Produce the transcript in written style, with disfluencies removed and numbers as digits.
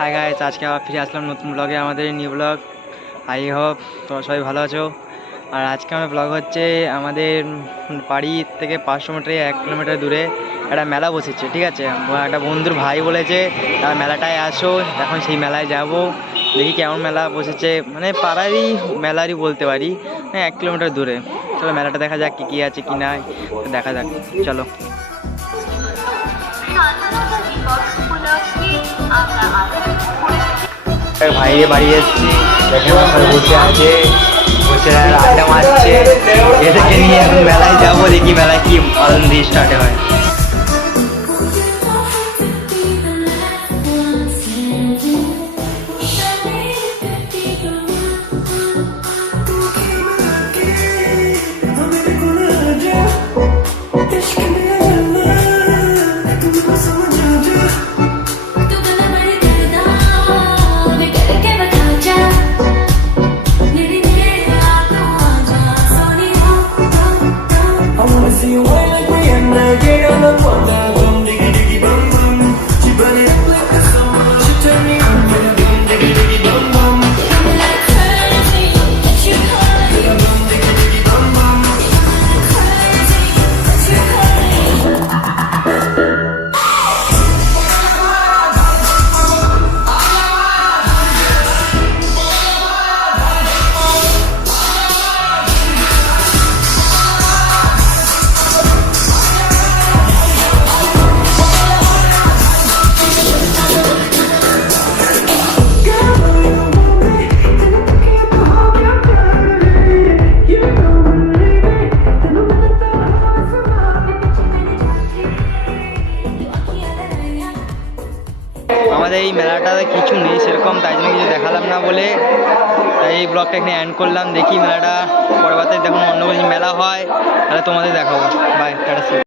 Hi guys, আজকে আবার ফিরে আসলাম নতুন ব্লগে, আমাদের নিউ ব্লগ। আই হোপ তোমরা সবাই ভালো আছো। আর আজকে আমার ব্লগ হচ্ছে আমাদের বাড়ি থেকে 500 মিটারে 1 কিলোমিটার দূরে একটা মেলা বসেছে, ঠিক আছে। একটা বন্ধুর ভাই বলেছে মেলাটায় আসো, এখন সেই মেলায় যাব, দেখি কেমন মেলা বসেছে। মানে পাড়ারই মেলারই বলতে পারি, 1 কিলোমিটার দূরে। চলো মেলাটা দেখা যাক কী আছে কি নাই, দেখা যাক, চলো। ভাইয়ের বাড়ি এসেছি, দেখে বসে আছে, বসে আড্ডা মারছে। এদেরকে নিয়ে এখন মেলায় যাবো, দেখি মেলায় কি আনন্দ স্টার্টে হয়। See you wine like Rihanna, get on the phone now, boom diggy diggy bum bum. She burn it up like the summer, she turn me on with a boom diggy diggy bum bum. You're like crazy, what you call it? With a boom diggy diggy bum bum. You're like crazy, what you call it? আমাদের এই মেলাটাতে কিছু নেই সেরকম, তাই জন্য কিছু দেখালাম না বলে তাই এই ব্লগটা এখানে এন্ড করলাম। দেখি মেলাটা পরবর্তীতে যখন অন্য কিছু মেলা হয় তাহলে তোমাদের দেখাবো। Bye, tata.